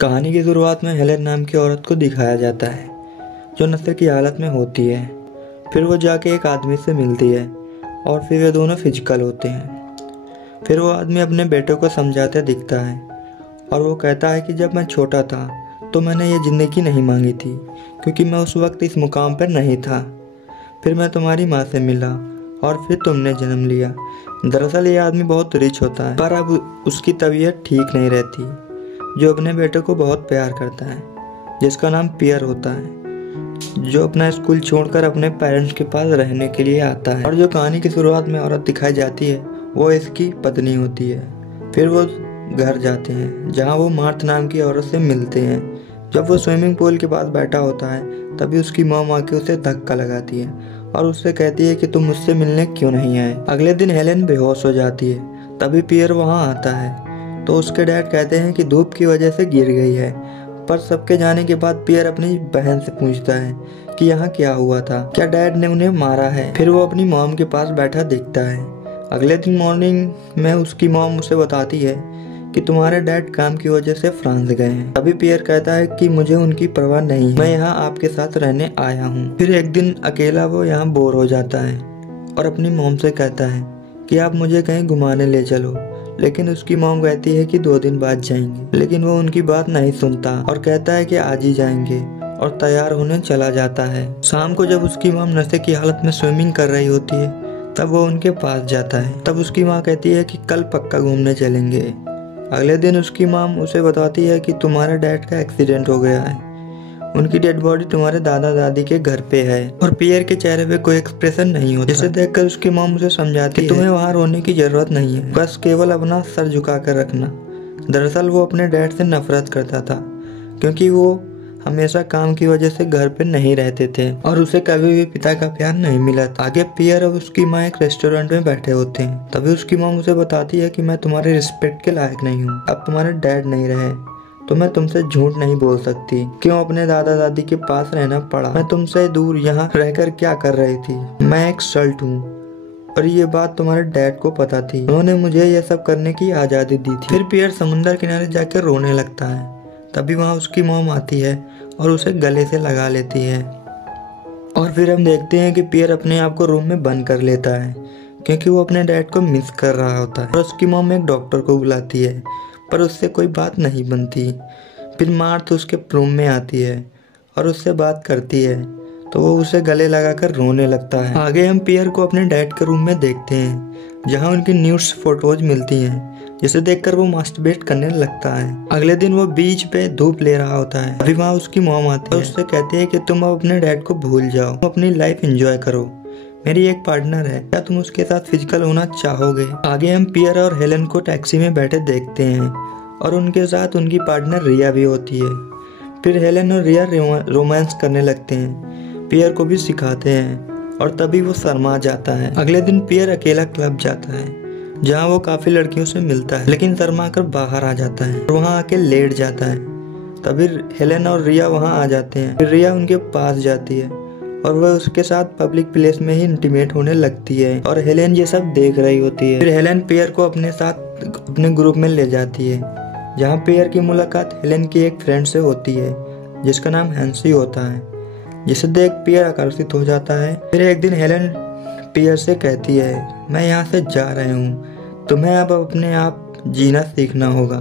कहानी की शुरुआत में हेलेन नाम की औरत को दिखाया जाता है जो नशे की हालत में होती है। फिर वो जाके एक आदमी से मिलती है और फिर वे दोनों फिजिकल होते हैं। फिर वो आदमी अपने बेटे को समझाते दिखता है और वो कहता है कि जब मैं छोटा था तो मैंने ये ज़िंदगी नहीं मांगी थी क्योंकि मैं उस वक्त इस मुकाम पर नहीं था। फिर मैं तुम्हारी माँ से मिला और फिर तुमने जन्म लिया। दरअसल ये आदमी बहुत रिच होता है पर अब उसकी तबीयत ठीक नहीं रहती, जो अपने बेटे को बहुत प्यार करता है, जिसका नाम पियर होता है, जो अपना स्कूल छोड़कर अपने पेरेंट्स के पास रहने के लिए आता है। और जो कहानी की शुरुआत में औरत दिखाई जाती है वो इसकी पत्नी होती है। फिर वो घर जाते हैं जहाँ वो मार्थ नाम की औरत से मिलते हैं। जब वो स्विमिंग पूल के पास बैठा होता है तभी उसकी मॉम आके उसे धक्का लगाती है और उससे कहती है कि तुम मुझसे मिलने क्यों नहीं आए। अगले दिन हेलेन बेहोश हो जाती है, तभी पियर वहाँ आता है तो उसके डैड कहते हैं कि धूप की वजह से गिर गई है। पर सबके जाने के बाद पियर अपनी बहन से पूछता है कि यहाँ क्या हुआ था, क्या डैड ने उन्हें मारा है। फिर वो अपनी मॉम के पास बैठा दिखता है। अगले दिन मॉर्निंग में उसकी मॉम उसे बताती है कि तुम्हारे डैड काम की वजह से फ्रांस गए हैं। तभी पियर कहता है कि मुझे उनकी परवाह नहीं है, मैं यहाँ आपके साथ रहने आया हूँ। फिर एक दिन अकेला वो यहाँ बोर हो जाता है और अपनी मॉम से कहता है कि आप मुझे कहीं घुमाने ले चलो, लेकिन उसकी मॉम कहती है कि 2 दिन बाद जाएंगे। लेकिन वो उनकी बात नहीं सुनता और कहता है कि आज ही जाएंगे और तैयार होने चला जाता है। शाम को जब उसकी मॉम नशे की हालत में स्विमिंग कर रही होती है तब वो उनके पास जाता है। तब उसकी माँ कहती है कि कल पक्का घूमने चलेंगे। अगले दिन उसकी मॉम उसे बताती है कि तुम्हारे डैड का एक्सीडेंट हो गया है, उनकी डेड बॉडी तुम्हारे दादा दादी के घर पे है। और पियर के चेहरे पे कोई एक्सप्रेशन नहीं होता, जिसे देखकर उसकी मॉम उसे समझाती है तुम्हें वहाँ रोने की जरूरत नहीं है, बस केवल अपना सर झुका कर रखना। दरअसल वो अपने डैड से नफरत करता था क्योंकि वो हमेशा काम की वजह से घर पे नहीं रहते थे और उसे कभी भी पिता का प्यार नहीं मिला था। आगे पियर और उसकी माँ एक रेस्टोरेंट में बैठे होते हैं। तभी उसकी माँ उसे बताती है कि मैं तुम्हारे रिस्पेक्ट के लायक नहीं हूँ, अब तुम्हारे डैड नहीं रहे तो मैं तुमसे झूठ नहीं बोल सकती। क्यों अपने दादा दादी के पास रहना पड़ा, मैं तुमसे दूर यहाँ रहकर क्या कर रही थी, मैं एक सल्ट हूँ और ये बात तुम्हारे डैड को पता थी, उन्होंने मुझे ये सब करने की आज़ादी दी थी। फिर पियर समुंदर किनारे जाकर रोने लगता है। तभी वहाँ उसकी मॉम आती है और उसे गले से लगा लेती है। और फिर हम देखते हैं कि पियर अपने आप को रूम में बंद कर लेता है क्योंकि वो अपने डैड को मिस कर रहा होता है। और उसकी मॉम एक डॉक्टर को बुलाती है पर उससे कोई बात नहीं बनती। फिर मार्थ उसके रूम में आती है और उससे बात करती है तो वो उसे गले लगाकर रोने लगता है। आगे हम पियर को अपने डैड के रूम में देखते हैं जहाँ उनकी न्यूड्स फोटोज मिलती हैं, जिसे देखकर वो मास्टरबेट करने लगता है। अगले दिन वो बीच पे धूप ले रहा होता है। अभी वहाँ उसकी मॉम आती है, उससे कहती है कि तुम अब अपने डैड को भूल जाओ, तुम अपनी लाइफ एंजॉय करो, मेरी एक पार्टनर है, क्या तुम उसके साथ फिजिकल होना चाहोगे। आगे हम पियर और हेलेन को टैक्सी में बैठे देखते हैं और उनके साथ उनकी पार्टनर रिया भी होती है। फिर हेलेन और रिया रोमांस करने लगते हैं, पियर को भी सिखाते हैं और तभी वो शर्मा जाता है। अगले दिन पियर अकेला क्लब जाता है जहाँ वो काफी लड़कियों से मिलता है, लेकिन शर्मा कर बाहर आ जाता है और वहाँ आके लेट जाता है। तभी हेलेन और रिया वहाँ आ जाते हैं। फिर रिया उनके पास जाती है और वह उसके साथ पब्लिक प्लेस में ही इंटीमेट होने लगती है और हेलेन ये सब देख रही होती है। फिर हेलेन पियर को अपने साथ अपने ग्रुप में ले जाती है जहाँ पियर की मुलाकात हेलेन की एक फ्रेंड से होती है जिसका नाम हैंसी होता है, जिसे देख पियर आकर्षित हो जाता है। फिर एक दिन हेलेन पियर से कहती है मैं यहाँ से जा रही हूँ, तुम्हें अब अपने आप जीना सीखना होगा,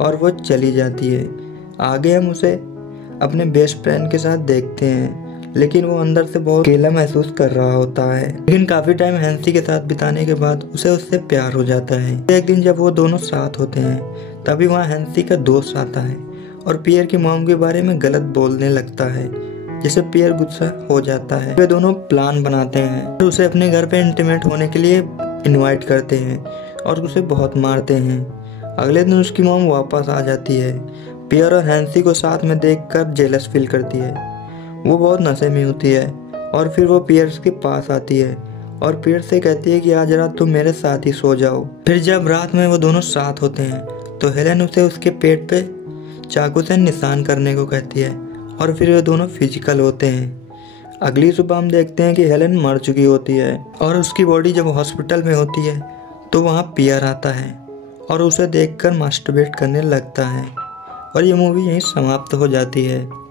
और वो चली जाती है। आगे हम उसे अपने बेस्ट फ्रेंड के साथ देखते हैं, लेकिन वो अंदर से बहुत अकेला महसूस कर रहा होता है। लेकिन काफी टाइम हैंसी के साथ बिताने के बाद उसे उससे प्यार हो जाता है। एक दिन जब वो दोनों साथ होते हैं तभी वहाँ हैंसी का दोस्त आता है और पियर की मॉम के बारे में गलत बोलने लगता है, जिससे पियर गुस्सा हो जाता है। वे दोनों प्लान बनाते हैं और उसे अपने घर पे इंटीमेट होने के लिए इनवाइट करते हैं और उसे बहुत मारते हैं। अगले दिन उसकी मॉम वापस आ जाती है। पियर और हैंसी को साथ में देखकर जेलस फील करती है, वो बहुत नशे में होती है और फिर वो पियर के पास आती है और पियर से कहती है कि आज रात तुम मेरे साथ ही सो जाओ। फिर जब रात में वो दोनों साथ होते हैं तो हेलेन उसे उसके पेट पे चाकू से निशान करने को कहती है और फिर वे दोनों फिजिकल होते हैं। अगली सुबह हम देखते हैं कि हेलेन मर चुकी होती है और उसकी बॉडी जब हॉस्पिटल में होती है तो वहाँ पियर आता है और उसे देखकर मास्टरबेट करने लगता है और ये मूवी यहीं समाप्त हो जाती है।